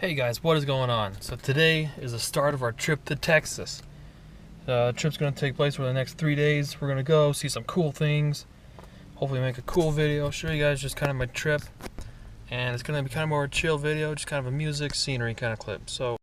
Hey guys, what is going on? So today is the start of our trip to Texas. The trip's going to take place over the next 3 days. We're going to go see some cool things. Hopefully make a cool video, show you guys just kind of my trip. And it's going to be kind of more a chill video, just kind of a music, scenery kind of clip. So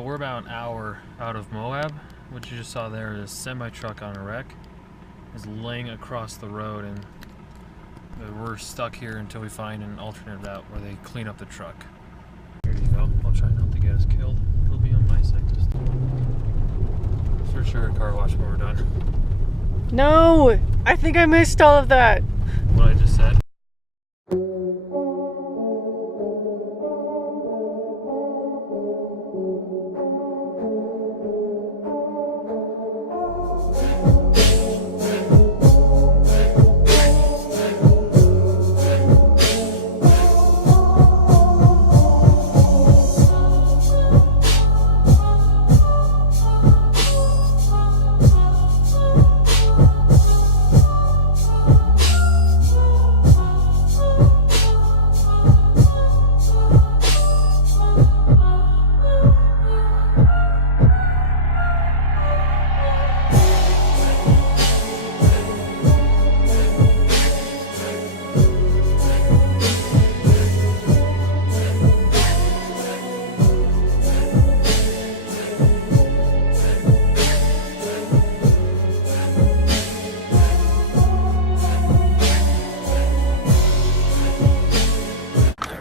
we're about an hour out of Moab. What you just saw there is a semi-truck on a wreck. Is laying across the road, and we're stuck here until we find an alternate route where they clean up the truck. Here you go. I'll try not to get us killed. It'll be on my side this time. For sure, car wash when we're done. No! I think I missed all of that. What I just said.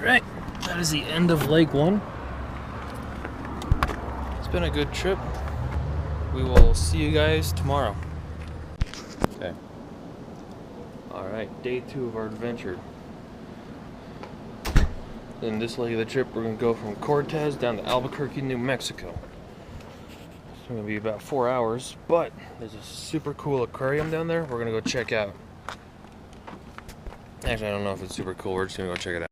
Alright, that is the end of Lake 1. It's been a good trip. We will see you guys tomorrow. Okay. Alright, day 2 of our adventure. Then this leg of the trip, we're gonna go from Cortez down to Albuquerque, New Mexico. It's gonna be about 4 hours, but there's a super cool aquarium down there we're gonna go check out. Actually, I don't know if it's super cool, we're just gonna go check it out.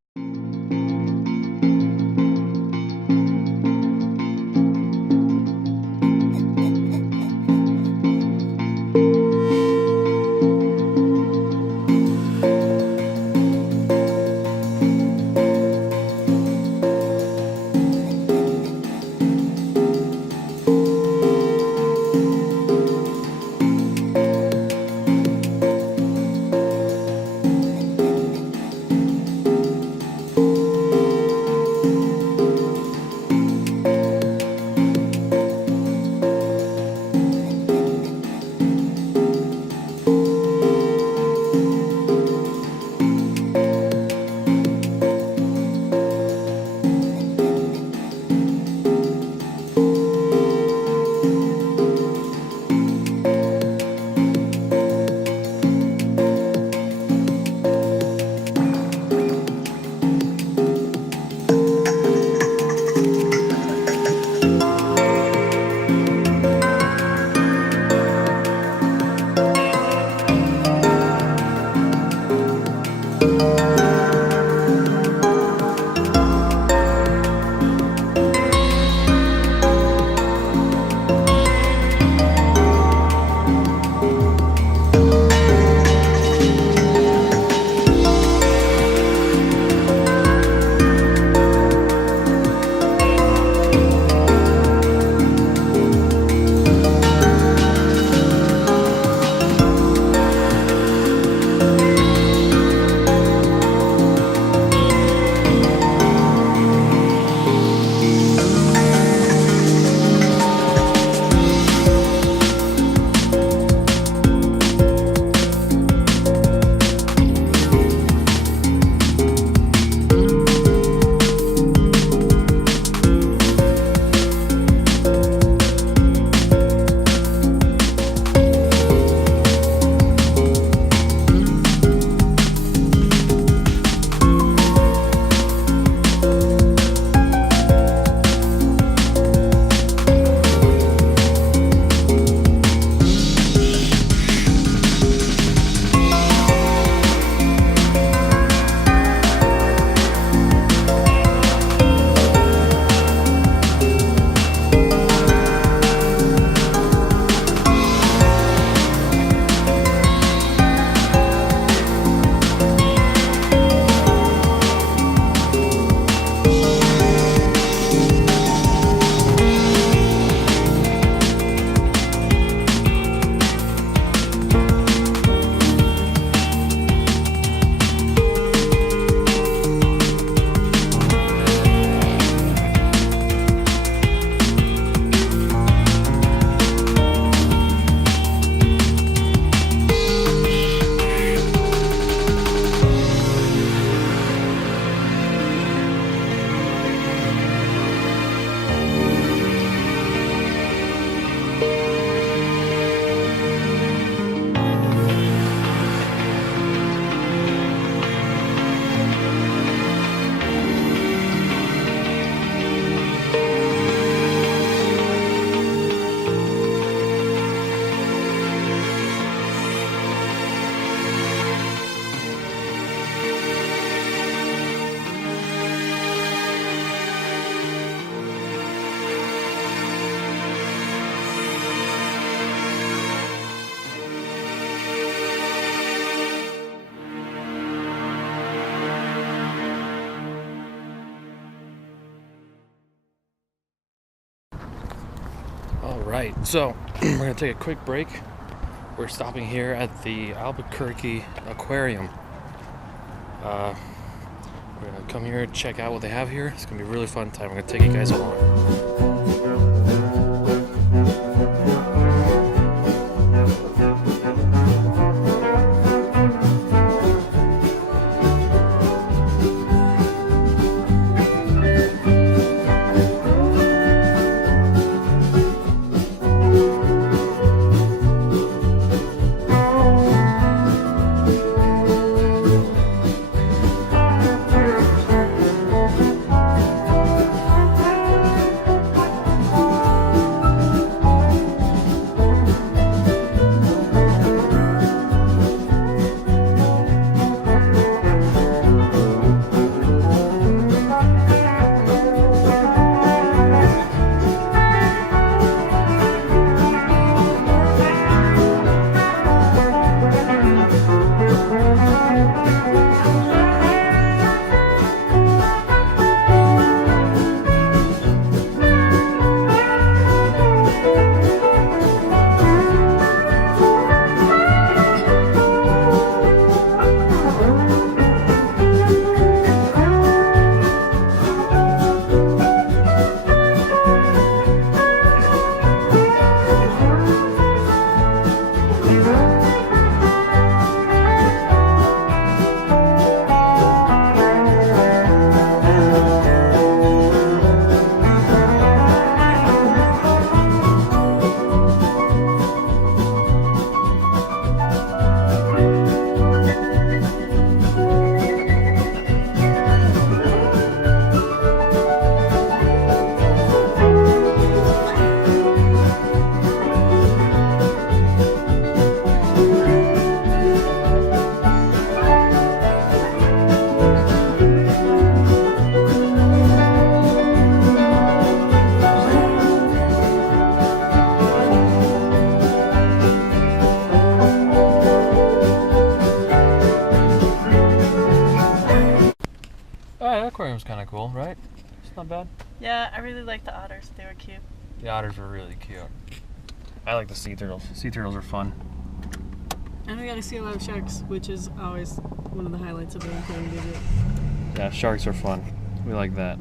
Alright, so we're going to take a quick break. We're stopping here at the Albuquerque Aquarium. We're going to come here and check out what they have here. It's going to be a really fun time. We're going to take you guys along. Yeah, that aquarium's kind of cool, right? It's not bad. Yeah, I really like the otters. They were cute. The otters were really cute. I like the sea turtles. Sea turtles are fun. And we got to see a lot of sharks, which is always one of the highlights of the aquarium visit. Yeah, sharks are fun. We like that.